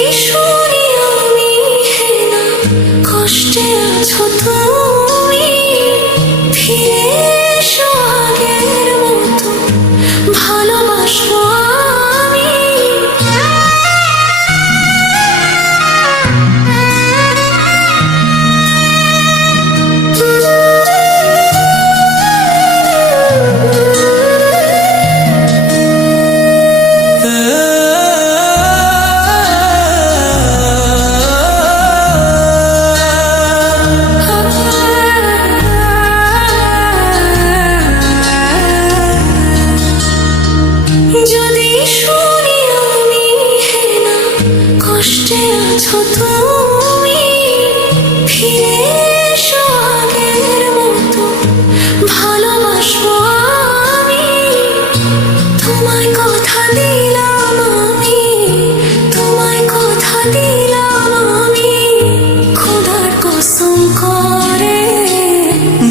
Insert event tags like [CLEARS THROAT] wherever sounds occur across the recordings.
你说。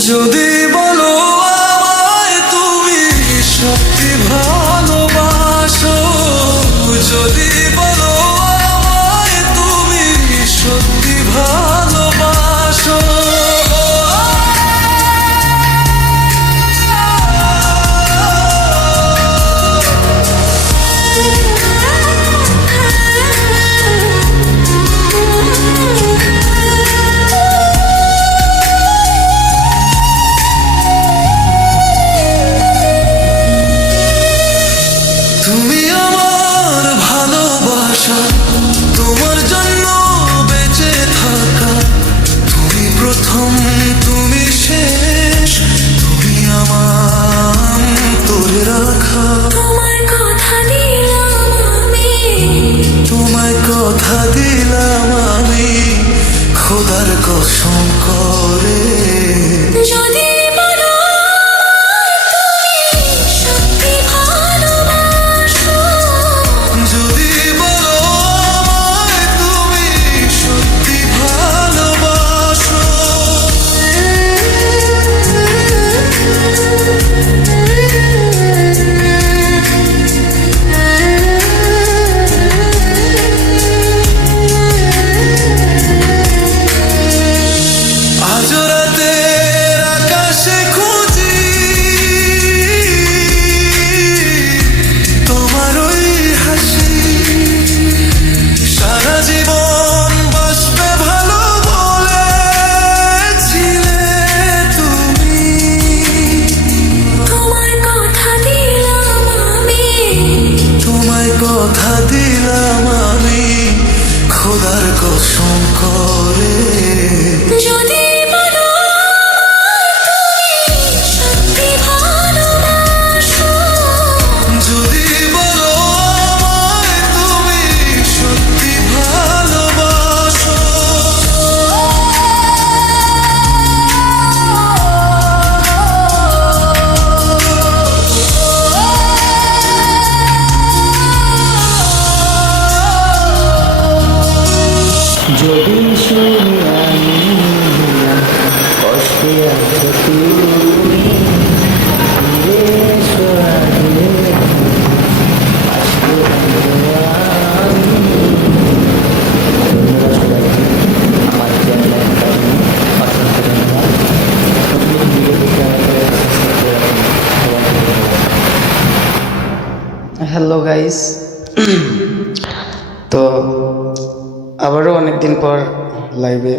যদি Oh. Hello guys [CLEARS THROAT] তো আবারও অনেকদিন পর লাইভে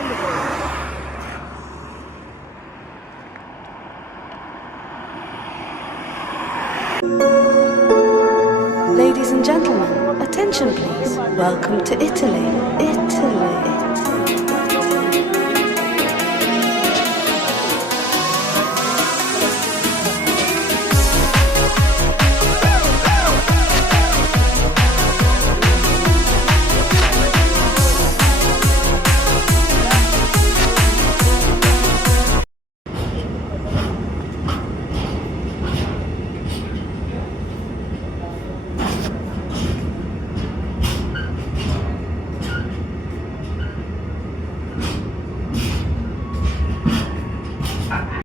আগে attention, please. Welcome to Italy. Italy.